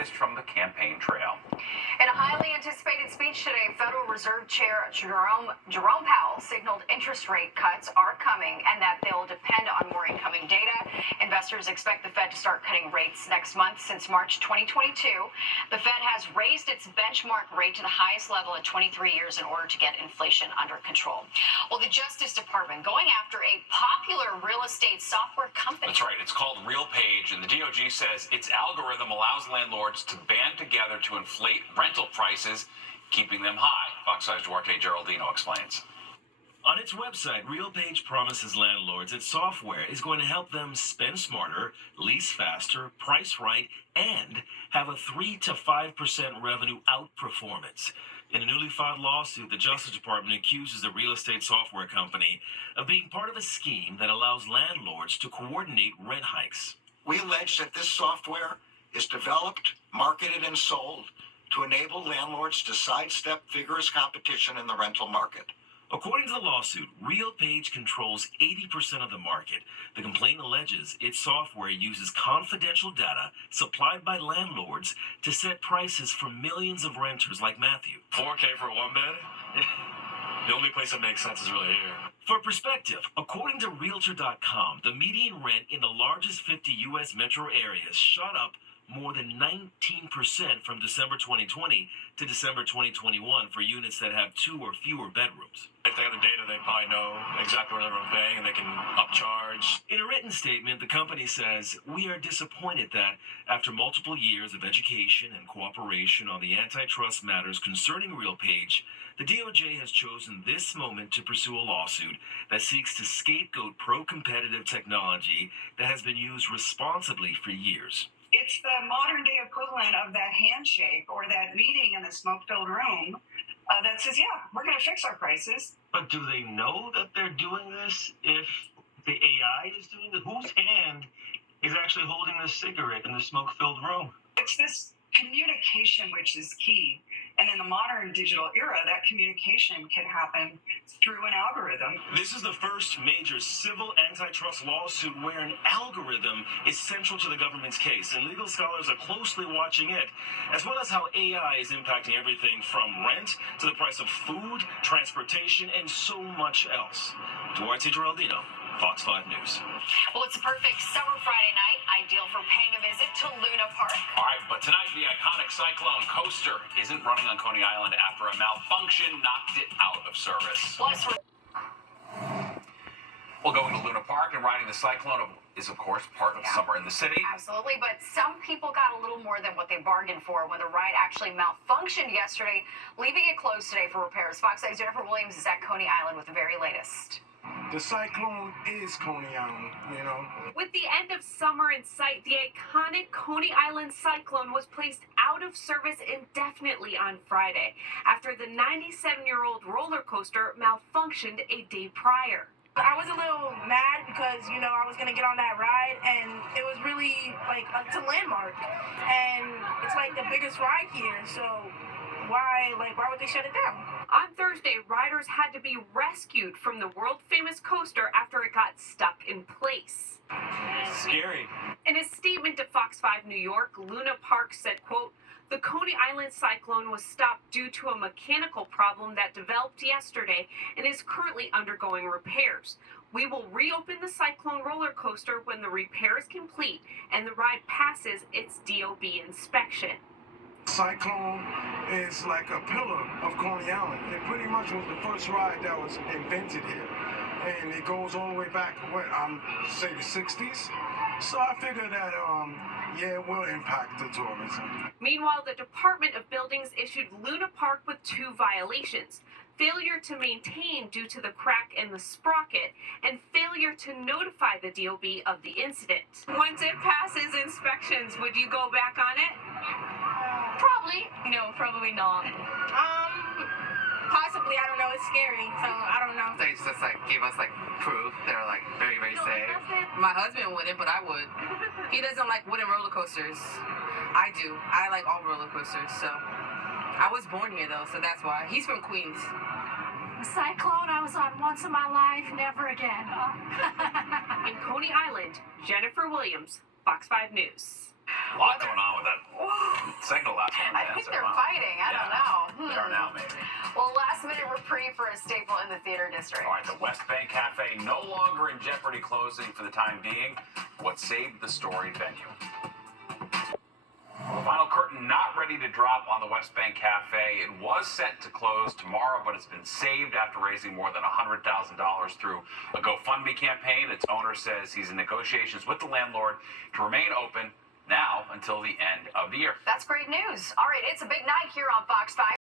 latest from the campaign trail. In a highly anticipated speech today, Federal Reserve Chair Jerome Powell signaled interest rate cuts are coming and that they'll depend on more incoming data. Investors expect the Fed to start cutting rates next month. Since March 2022, the Fed has raised its benchmark rate to the highest level in 23 years in order to get inflation under control. Well, the Justice Department going after a popular real estate software company. That's right. It's called RealPage, and the DOJ says its algorithm allows landlords to band together to inflate rental prices, keeping them high. Fox 5's Duarte Geraldino explains. On its website, RealPage promises landlords its software is going to help them spend smarter, lease faster, price right, and have a 3 to 5% revenue outperformance. In a newly filed lawsuit, the Justice Department accuses the real estate software company of being part of a scheme that allows landlords to coordinate rent hikes. We allege that this software is developed, marketed, and sold to enable landlords to sidestep vigorous competition in the rental market. According to the lawsuit, RealPage controls 80% of the market. The complaint alleges its software uses confidential data supplied by landlords to set prices for millions of renters like Matthew. $4K for a one bed? The only place that makes sense is really here. For perspective, according to Realtor.com, the median rent in the largest 50 U.S. metro areas shot up more than 19% from December 2020 to December 2021 for units that have 2 or fewer bedrooms. If they have the data, they probably know exactly what everyone's paying and they can upcharge. In a written statement, the company says, "We are disappointed that after multiple years of education and cooperation on the antitrust matters concerning RealPage, the DOJ has chosen this moment to pursue a lawsuit that seeks to scapegoat pro-competitive technology that has been used responsibly for years." It's the modern day equivalent of that handshake or that meeting in the smoke-filled room that says, yeah, we're going to fix our prices. But do they know that they're doing this if the AI is doing it? Whose hand is actually holding this cigarette in the smoke-filled room? It's this communication which is key. And in the modern digital era, that communication can happen through an algorithm. This is the first major civil antitrust lawsuit where an algorithm is central to the government's case, and legal scholars are closely watching it, as well as how AI is impacting everything from rent to the price of food, transportation, and so much else. Duarte Geraldino, Fox 5 News. Well, it's a perfect summer Friday night, ideal for paying a visit to Luna Park. All right, but tonight the iconic Cyclone coaster isn't running on Coney Island after a malfunction knocked it out of service. Plus, Well, going to Luna Park and riding the Cyclone is, of course, part of summer in the city. absolutely, but some people got a little more than what they bargained for when the ride actually malfunctioned yesterday, leaving it closed today for repairs. Fox 8's Jennifer Williams is at Coney Island with the very latest. The Cyclone is Coney Island, you know. With the end of summer in sight, the iconic Coney Island Cyclone was placed out of service indefinitely on Friday after the 97-year-old roller coaster malfunctioned a day prior. I was a little mad because, you know, I was going to get on that ride, and it was really, it's a landmark, and it's, the biggest ride here, so why would they shut it down? On Thursday, riders had to be rescued from the world-famous coaster after it got stuck in place. Scary. In a statement to Fox 5 New York, Luna Park said, quote, "The Coney Island Cyclone was stopped due to a mechanical problem that developed yesterday and is currently undergoing repairs. We will reopen the Cyclone roller coaster when the repair is complete and the ride passes its DOB inspection." Cyclone is like a pillar of Coney Island. It pretty much was the first ride that was invented here. And it goes all the way back, say the 60s. So I figured that, it will impact the tourism. Meanwhile, the Department of Buildings issued Luna Park with 2 violations: failure to maintain due to the crack in the sprocket, and failure to notify the DOB of the incident. Once it passes inspections, would you go back on it? Probably. No, probably not. Possibly, I don't know, it's scary, so I don't know. They just gave us proof. They're very, very safe. My husband wouldn't, but I would. He doesn't like wooden roller coasters. I do. I like all roller coasters, so. I was born here though, so that's why. He's from Queens. The Cyclone I was on once in my life, never again. In Coney Island, Jennifer Williams, Fox 5 News. A lot going on with that I think they're fighting. I don't know. They are now, maybe. Well, last minute reprieve for a staple in the theater district. All right, the West Bank Cafe no longer in jeopardy closing for the time being. What saved the storied venue? The final curtain not ready to drop on the West Bank Cafe. It was set to close tomorrow, but it's been saved after raising more than $100,000 through a GoFundMe campaign. Its owner says he's in negotiations with the landlord to remain open now until the end of the year. That's great news. All right, it's a big night here on Fox 5.